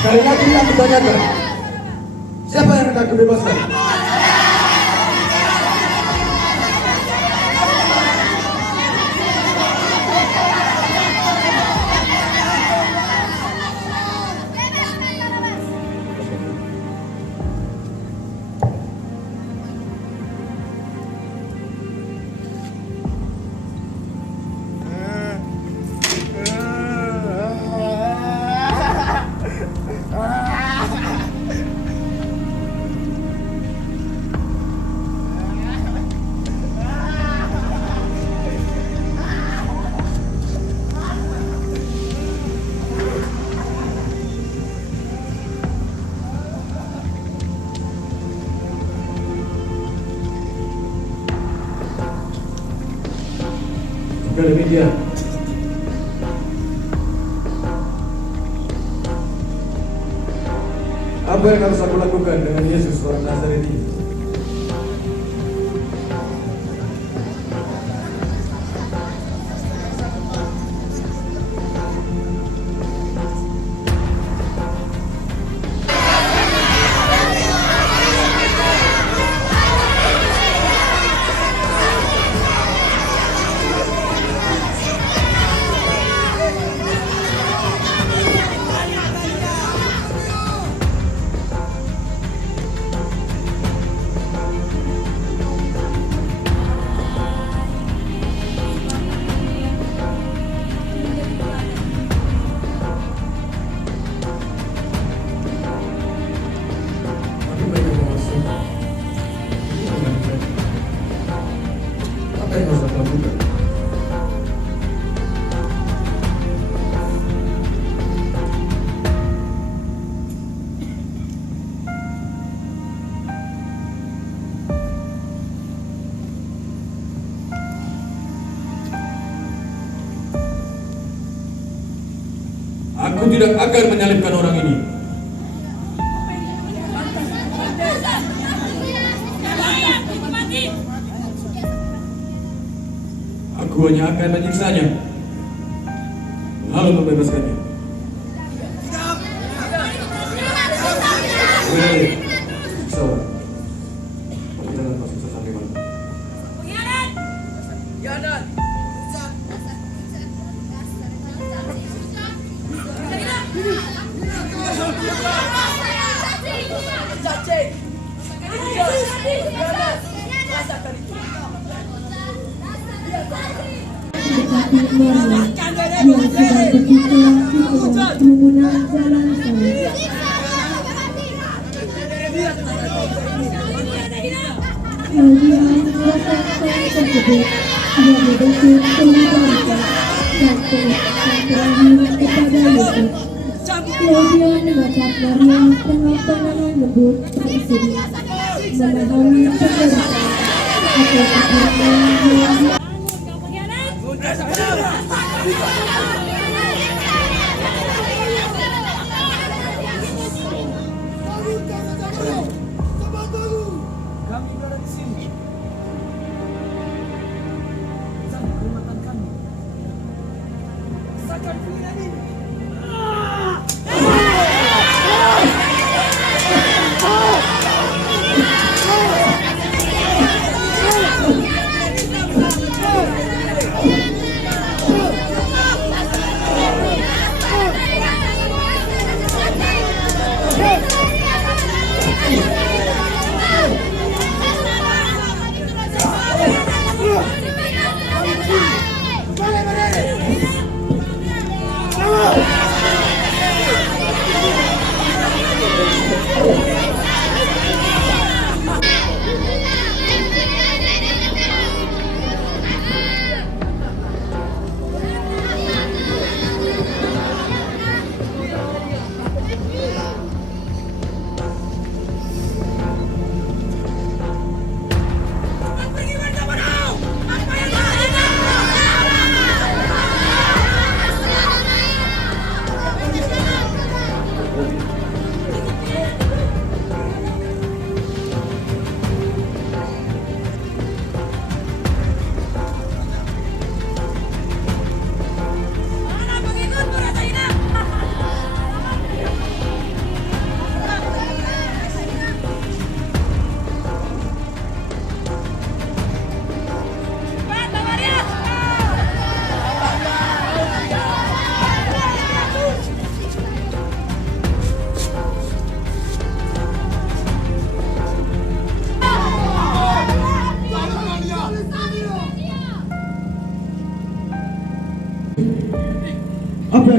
Sekali lagi aku tanyakan, siapa yang akan kubebaskan? Jika demikian, apa yang harus aku lakukan dengan Yesus orang Nazaret ini? Apa yang harus aku lakukan? Aku tidak akan menyalibkan orang ini. Aku hanya akan menyiksanya, lalu membebaskannya. So, kita jangan masuk sampai mana. Yang sedang berkreasi dalam kerumunan jalan saya. Kemudian orang-orang tersebut ia berbentuk solidaritas dan pengakuan terakhir kepada Yesus. Kemudian mengangkat Maria dengan tangan lembut berisi memahami penderitaan atau kekurangan yang Kami berada di sini. Sampai kehormatan kami. Rasakan pilihan ini.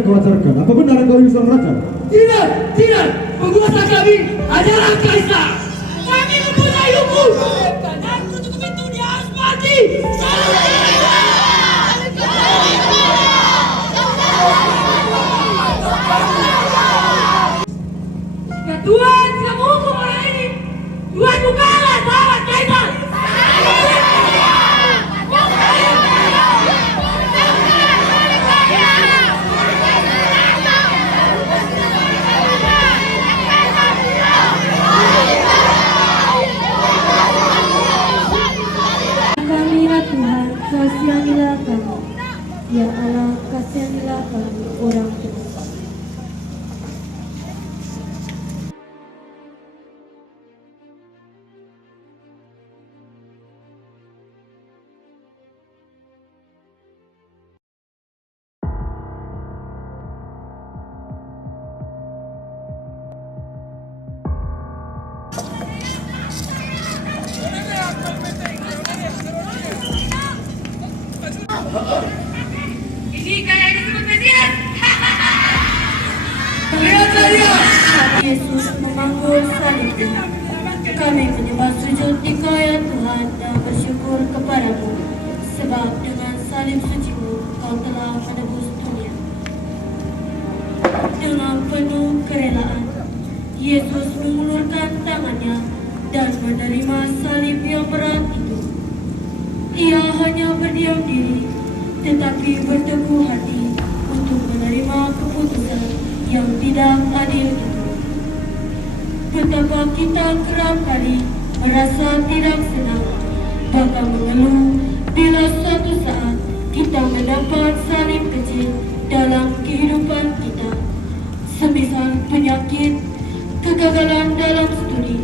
kau ajarkan? Apa benar kau bisa meraca? Tidak, tidak. Penguasa kami adalah kaisar. Kami mempunyai hukum. Dan untuk itu dia harus mati. Jika Tuhan tidak menghukum orang ini, Tuhan bukanlah sahabat kaisar. Kamilah Tuhan, kasihanilah kami. Ya Allah, kasihanilah kami orang tua. Ini kayak disebut Mesias. Yesus memanggul salibnya. Kami menyembah sujud di kaya Tuhan dan bersyukur kepadamu, sebab dengan salib sucimu kau telah menebus dunia. Dengan penuh kerelaan, Yesus mengulurkan tangannya dan menerima salib yang berat itu. Ia hanya berdiam diri, tetapi berteguh hati untuk menerima keputusan yang tidak adil itu. Betapa kita kerap kali merasa tidak senang, bahkan mengeluh bila suatu saat kita mendapat salib kecil dalam kehidupan kita, semisal penyakit, kegagalan dalam studi,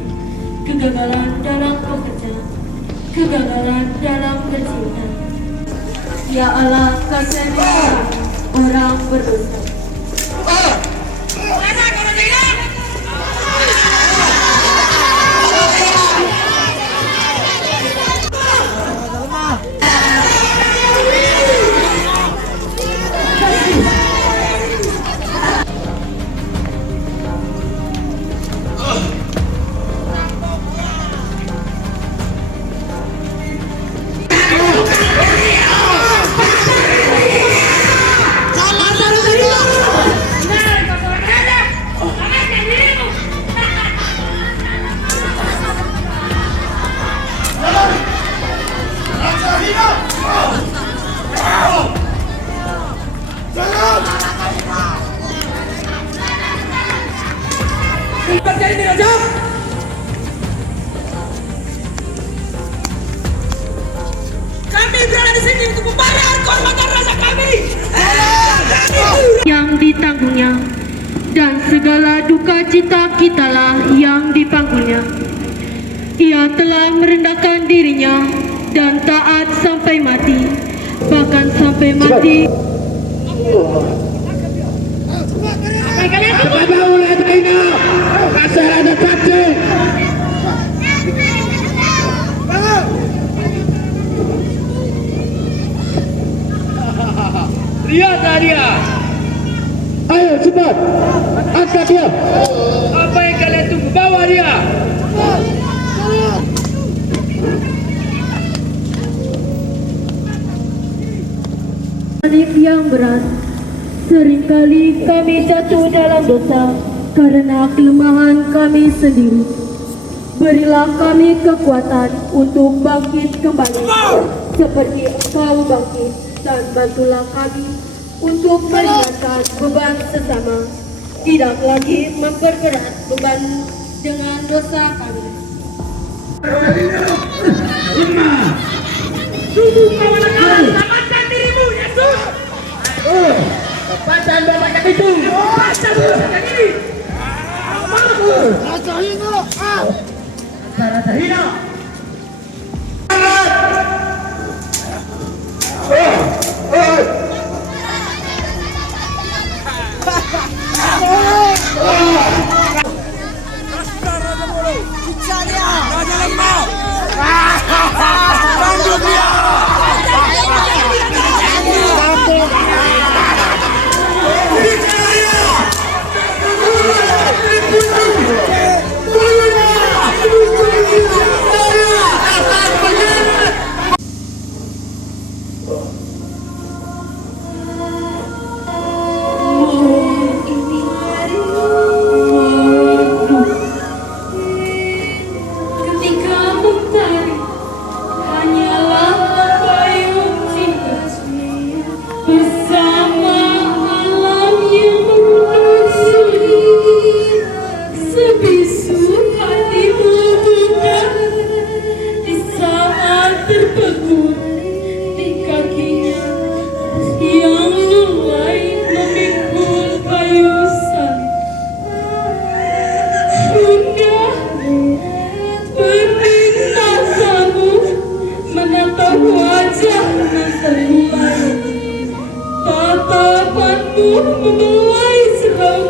kegagalan dalam bekerja, kegagalan dalam bercinta. Ya Allah, kasihanlah orang berdosa. Terjadi di raja. Kami berada di sini untuk membayar kehormatan raja kami. Yang ditanggungnya, dan segala duka cita kitalah yang dipanggulnya. Ia telah merendahkan dirinya dan taat sampai mati, bahkan sampai mati. Lihatlah dia. Ayo cepat, angkat dia. Apa yang kalian tunggu? Bawa dia. Salib yang berat. Seringkali kami jatuh dalam dosa karena kelemahan kami sendiri. Berilah kami kekuatan untuk bangkit kembali, seperti Engkau bangkit, dan bantulah kami untuk meringankan beban sesama, tidak lagi memperberat beban dengan dosa kami. Tubuh kawanan Allah, selamatkan dirimu, Yesus. Lepaskan bapak itu. Lepaskan saja diri. Rasa hina. Raja lemah. Bantu dia.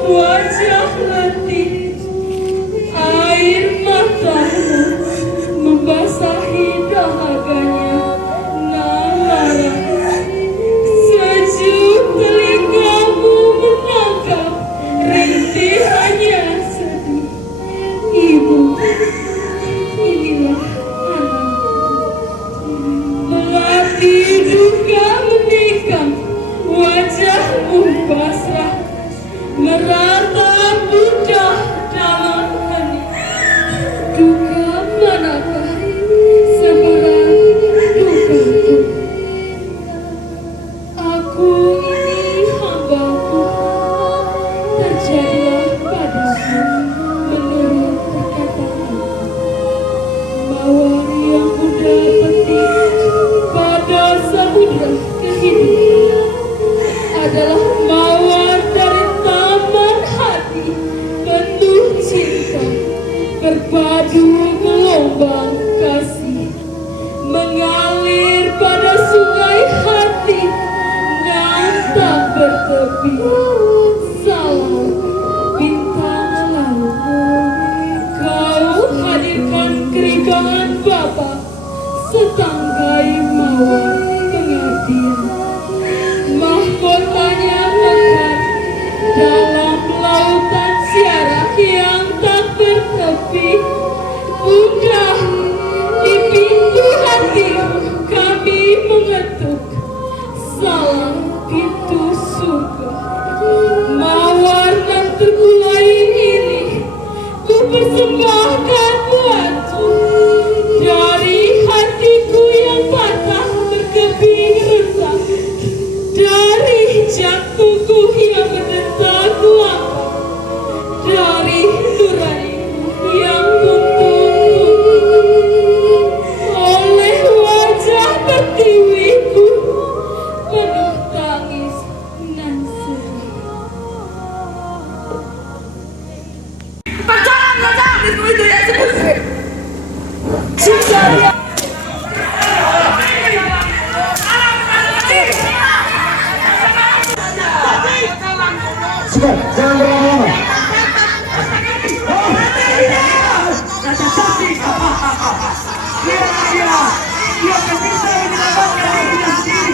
wajah letih, air matamu membasahi dahaganya. Nalara, sejuk telingamu menangkap rintihannya sedih. Ibu, inilah anakku. Melati duka menikam, wajahmu pasrah, meratap budak dalam hening. Duka manakah seberat dukaku? Aku ini hambaku, terjadilah padaku menurut perkataanmu. Mawar yang Bunda petik pada samudra kehidupan adalah mawar dari taman hati penuh cinta, berpadu gelombang kasih, mengalir pada sungai hati nan tak bertepi. Salam bintang laut, kau hadirkan keringahan Bapa setangkai mawar pengabdian. Mahkotanya mekar dalam lautan siarah yang tak bertepi. Bunda, di pintu hati kami mengetuk. Salam pintu surga. Mawar dan terkulai ini ku persembahkan buatmu. Dari hatiku yang patah berkeping resah, dari jantungku yang mendetak lapar, dari nuraniku yang tumpul oleh wajah pertiwiku penuh tangis nan sedih. Sudah, jangan berlama-lama. Raja Sakti. Dia akan bisa menyelamatkan dirinya sendiri.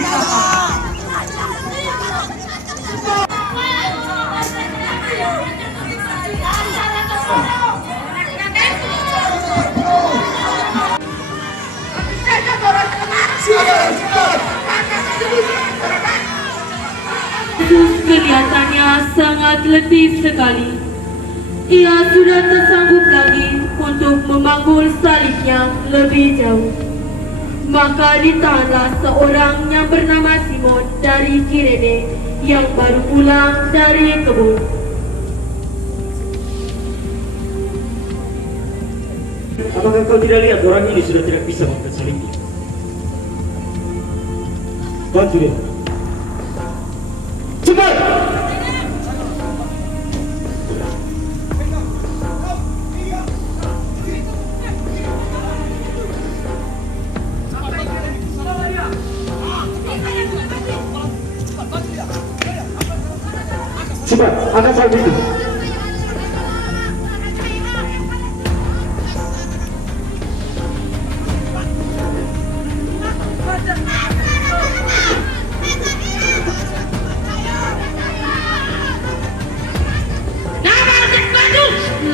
Kelihatannya sangat letih sekali. Ia sudah tak sanggup lagi untuk memanggul salibnya lebih jauh. Maka ditahanlah seorang yang bernama Simon dari Kirene yang baru pulang dari kebun. Apakah kau tidak lihat orang ini sudah tidak bisa mengangkat salibnya? Bantu dia. Cepat! Cepat, angkat salib itu.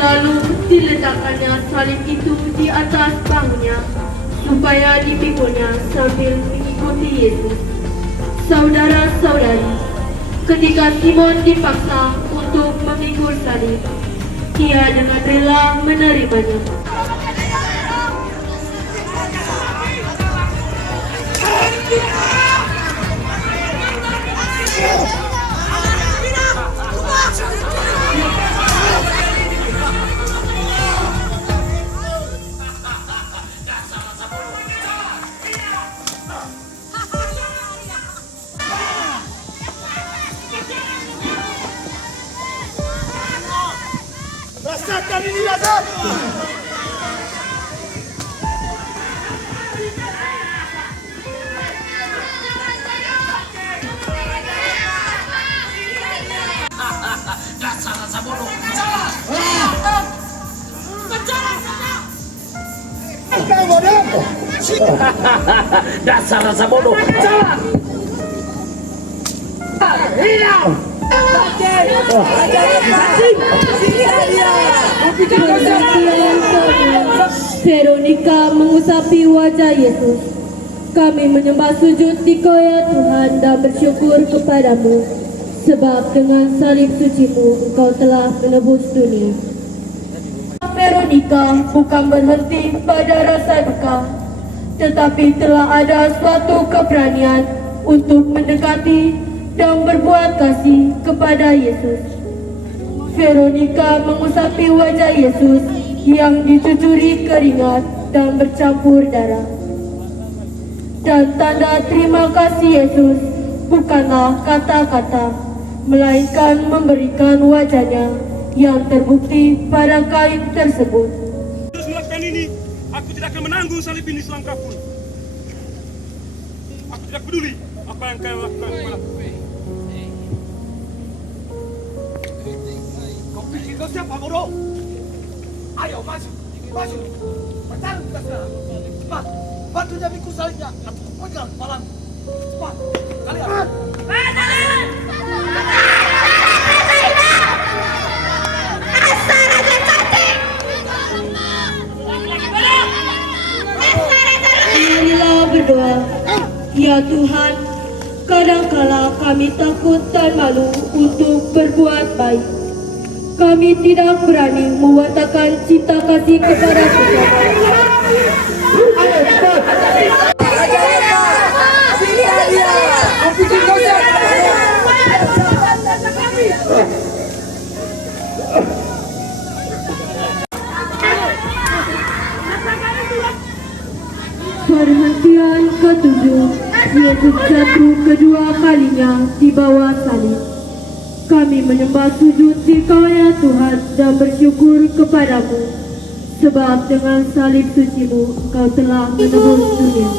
Lalu diletakkannya salib itu di atas bahunya supaya dipikulnya sambil mengikuti Yesus. Saudara-saudari, ketika Simon dipaksa untuk memikul salib, ia dengan rela menerimanya. Rasakan ini, rasakan! Dasar rasa bodoh. Dasar rasa bodoh. Salah. Hilang. Veronica mengusapi wajah Yesus. Kami menyembah sujud di kau ya Tuhan dan bersyukur kepadamu, sebab dengan salib sucimu Engkau telah menebus dunia. Veronica bukan berhenti pada rasa duka, tetapi telah ada suatu keberanian untuk mendekati dan berbuat kasih kepada Yesus. Veronica mengusapi wajah Yesus yang dicucuri keringat dan bercampur darah. Dan tanda terima kasih Yesus bukanlah kata-kata, melainkan memberikan wajahnya yang terbukti pada kain tersebut. Terus melakukan ini, aku tidak akan menanggung salib ini selangkahpun. Aku tidak peduli apa yang kalian lakukan kepadaku. Kau pikir kau siapa bodoh? Ayo maju, maju. Bertarung kita sekarang. Cepat, bantu dia mikul salibnya. Aku pegang kepalamu. Cepat, kalian. Marilah berdoa. Ya Tuhan, kadangkala kami takut dan malu untuk berbuat baik. Kami tidak berani mewatakan cinta kasih kepada sesama. Perhentian ketujuh, Yesus jatuh kedua kalinya di bawah salib. Kami menyembah sujud di kau ya Tuhan dan bersyukur kepadamu, sebab dengan salib sucimu Engkau telah menebus dunia.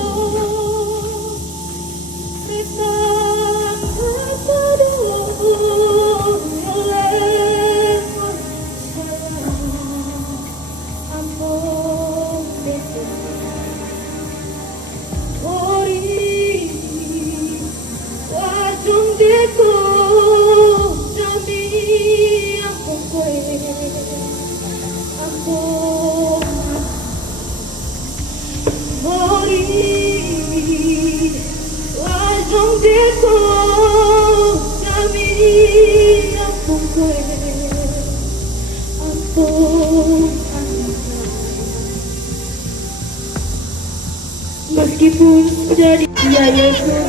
Meskipun jadi ya Yesus,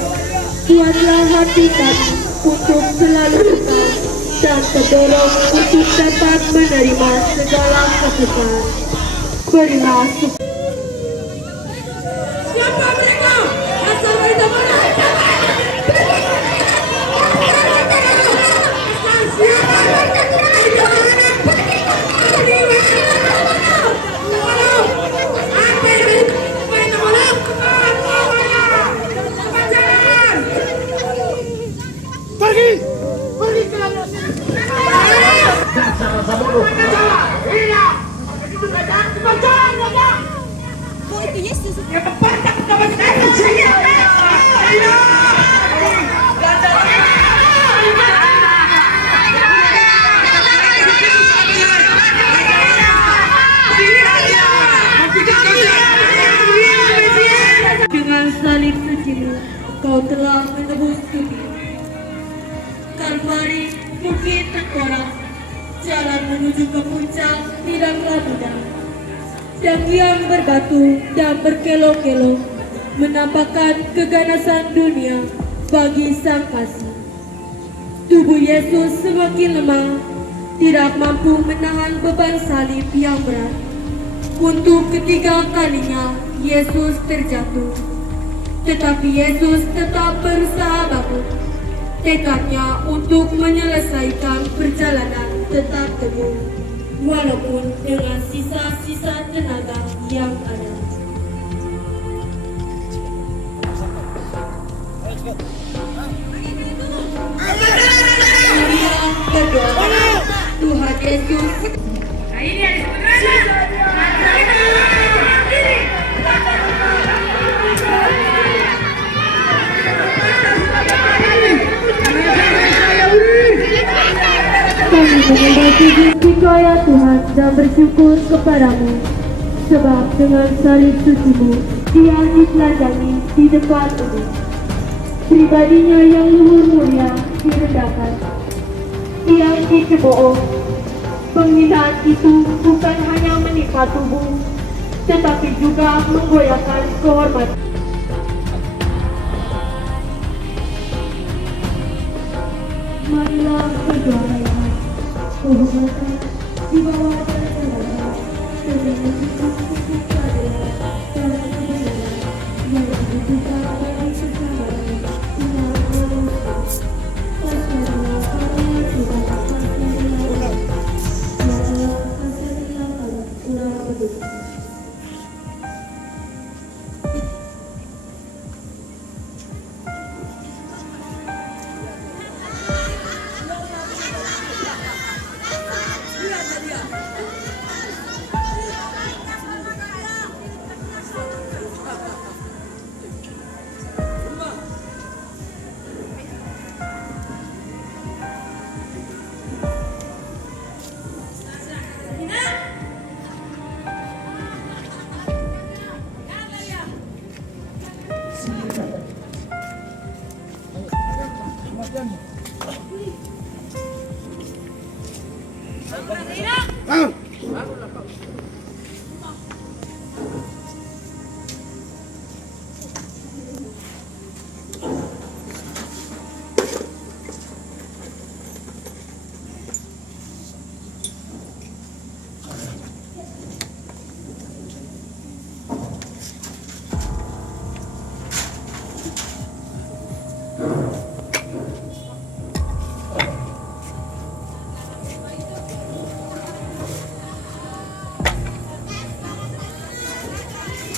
kuatlah hati kami untuk selalu tetap dan terdorong untuk dapat menerima segala kesukaan. Berilah Siapa mereka? Asal mereka mana? Pergi! Pergi ke dalam. Dasar rasa bodoh. Kau itu Yesus. dengan salib sucimu Kau telah menebus dunia. Kalvari, bukit tengkorak, jalan menuju ke puncak tidaklah mudah. Dan yang berbatu dan berkelok-kelok menampakkan keganasan dunia bagi sang kasih. Tubuh Yesus semakin lemah, tidak mampu menahan beban salib yang berat. Untuk ketiga kalinya Yesus terjatuh, tetapi Yesus tetap berusaha bangkit. Tekadnya untuk menyelesaikan perjalanan tetap teguh, walaupun dengan sisa-sisa tenaga yang ada. Maria berdoa. Yesus. Nah, ini yang disebut raja. Kami menyembah puji Kau ya Tuhan dan bersyukur kepadamu, sebab dengan salib sucimu Dia ditelanjangi di depan umum. Pribadinya yang luhur mulia direndahkan. Ia dicebooh. Penghinaan itu bukan hanya menimpa tubuh, tetapi juga menggoyahkan kehormatan. Marilah berdoa. Kehormatan di bawah perjalanan demi menunjukkan keadilan dan kebenaran yang dibutuhkan bagi keselamatan umat manusia. Pascalah kalian sudah pascalah, pascalah ulah berdua.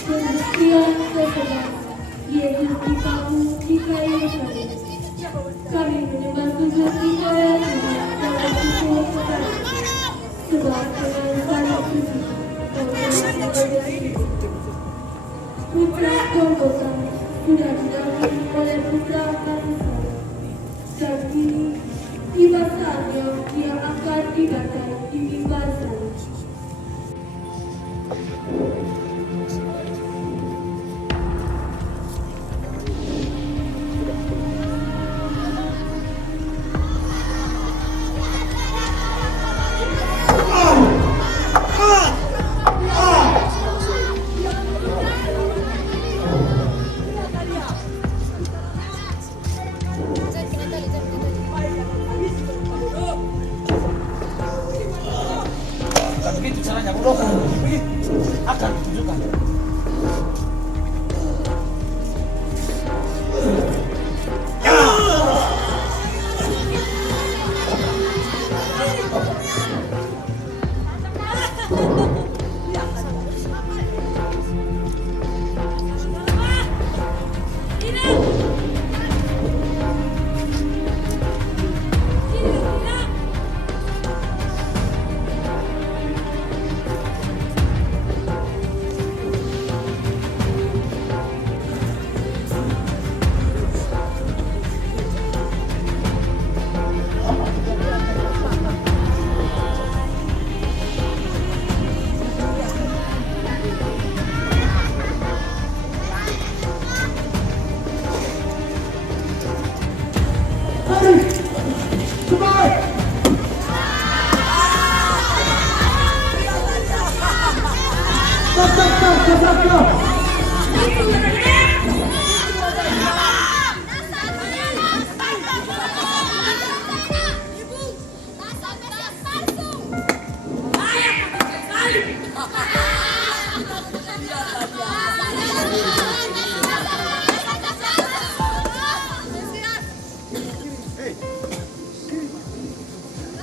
Demikian sesudah Yesus dipaku di kayu salib. Kami menyembah sujud di Kau dan bersyukur kepadamu, sebab dengan salib suci Kau telah menjadi hidup. Putra Golgota sudah dilalui oleh putra manusia, dan kini tiba saatnya Dia akan dibantai di mimbar salib. Begitu caranya, bro. Begitu akan ditunjukkan.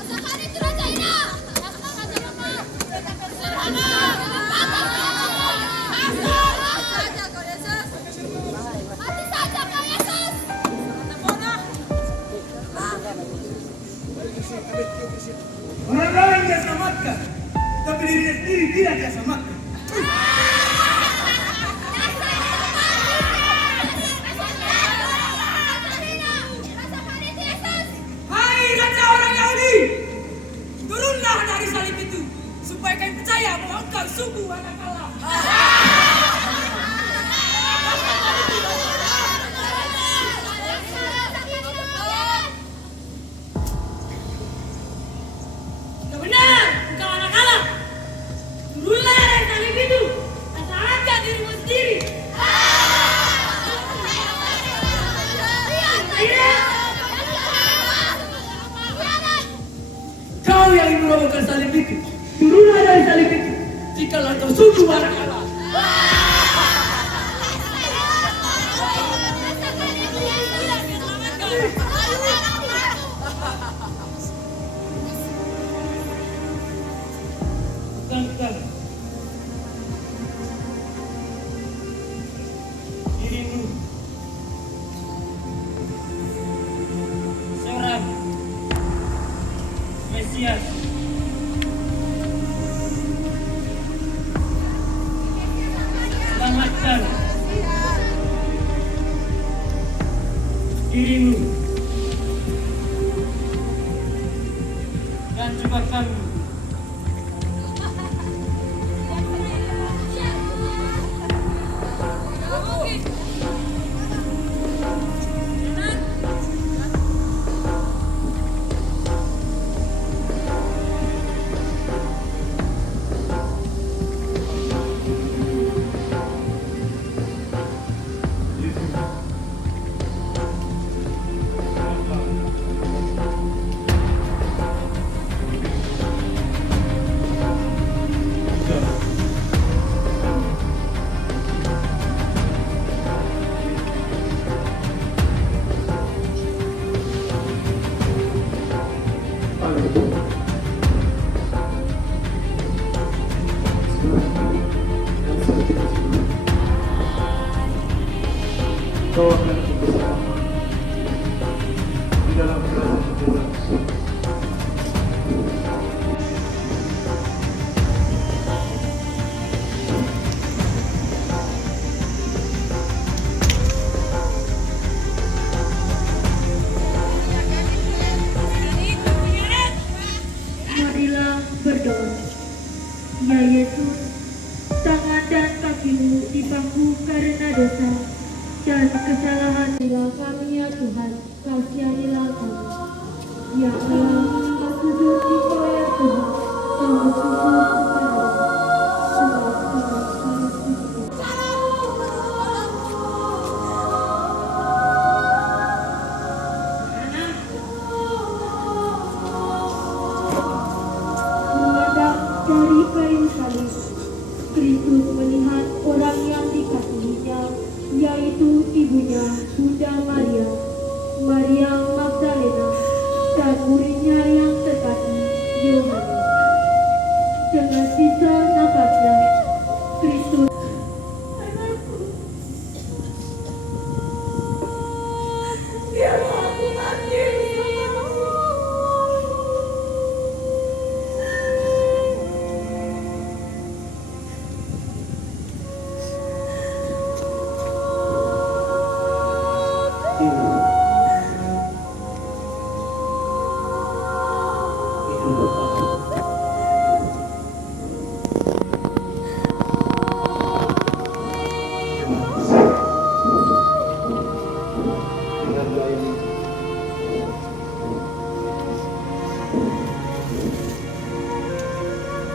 Rasakan itu raja ini. makan, tapi dirinya sendiri tidak biasa makan. Hai raja orang Yahudi, turunlah dari salib itu supaya kalian percaya bahwa engkau sungguh anak Allah. Benar, engkau anak Allah. Turunlah dari salib itu atau angkat dirimu sendiri. Kau yang ingin merobohkan salib itu, turunlah dari salib itu. Jikalau kau sungguh anak Allah. Bukankah dirimu seorang Mesias? Selamatkan dirimu dan juga kami. Kau akan bersama di dalam kerajaan Tuhan. Marilah berdoa. Ya Yesus, tangan dan kakimu dipangku karena dosa dan kesalahan. Kami ya Tuhan, kasihanilah kami. Ya Allah, aku sujud Engkau ya Tuhan, kami sujud kepadamu. Sebab kami harus sujud. Memandang dari kayu salib, Kristus melihat orang yang dikasihinya, yaitu ibunya Bunda Maria, Maria Magdalena, dan muridnya yang terkasih Yohanes. Dengan sisa nafasnya, Kristus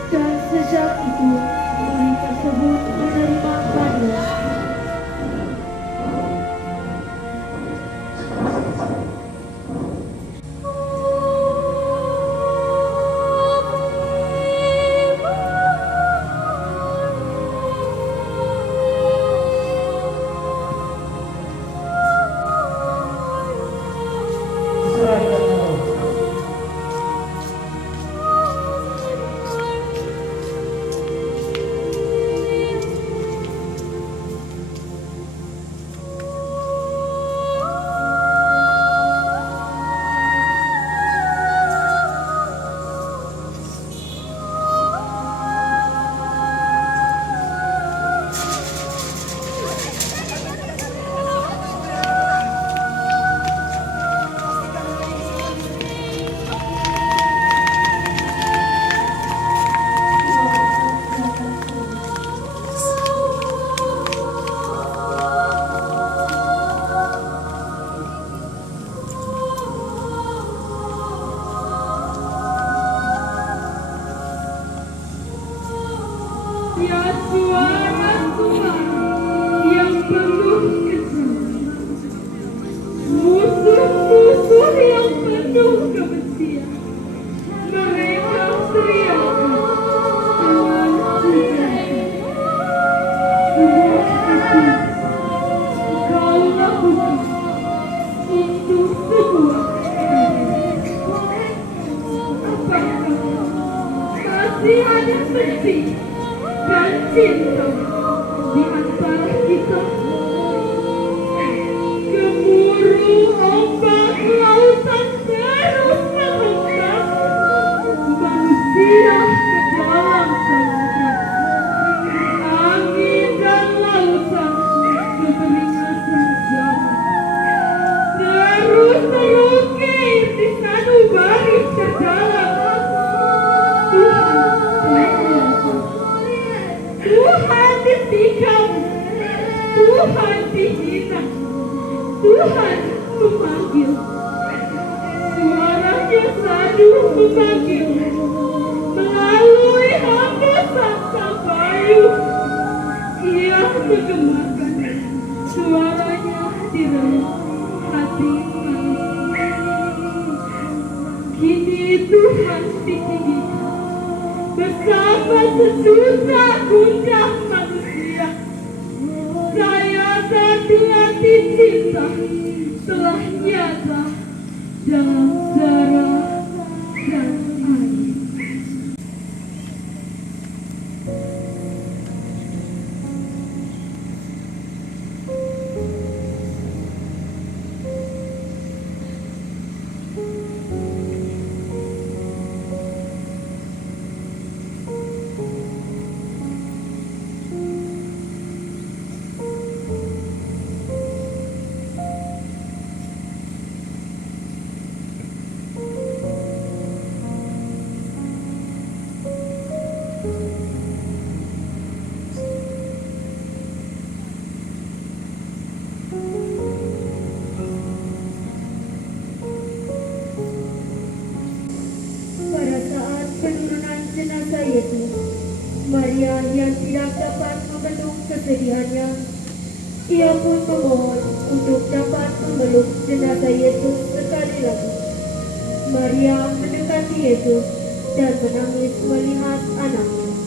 dan sejak itu murid tersebut menerima Maria. Ya suara-suara yang penuh kesan, musuh-musuh yang penuh kebencian, mereka teriakan dengan sukacita. Kau lakukan untuk sebuah masih ada benci dan cinta di antara kita. Gemuruh ombak lautan terus menghantam manusia ke dalam samudra. Angin dan lautan beringasan zaman terus terukir di sanubari terdalam. Tuhan ditikam, Tuhan dihina, Tuhan memanggil. Suaranya sadu memanggil melalui hembusan sang bayu. Ia menggemakan suaranya di relung hati manusia. Kini Tuhan ditinggikan bersama sejuta gundah manusia. Saya satu hati cinta telah nyata dalam darah dan air. Pada saat penurunan jenazah Yesus, Maria yang tidak dapat membendung kesedihannya, ia pun memohon untuk dapat memeluk jenazah Yesus sekali lagi. Maria mendekati Yesus dan menangis melihat anaknya.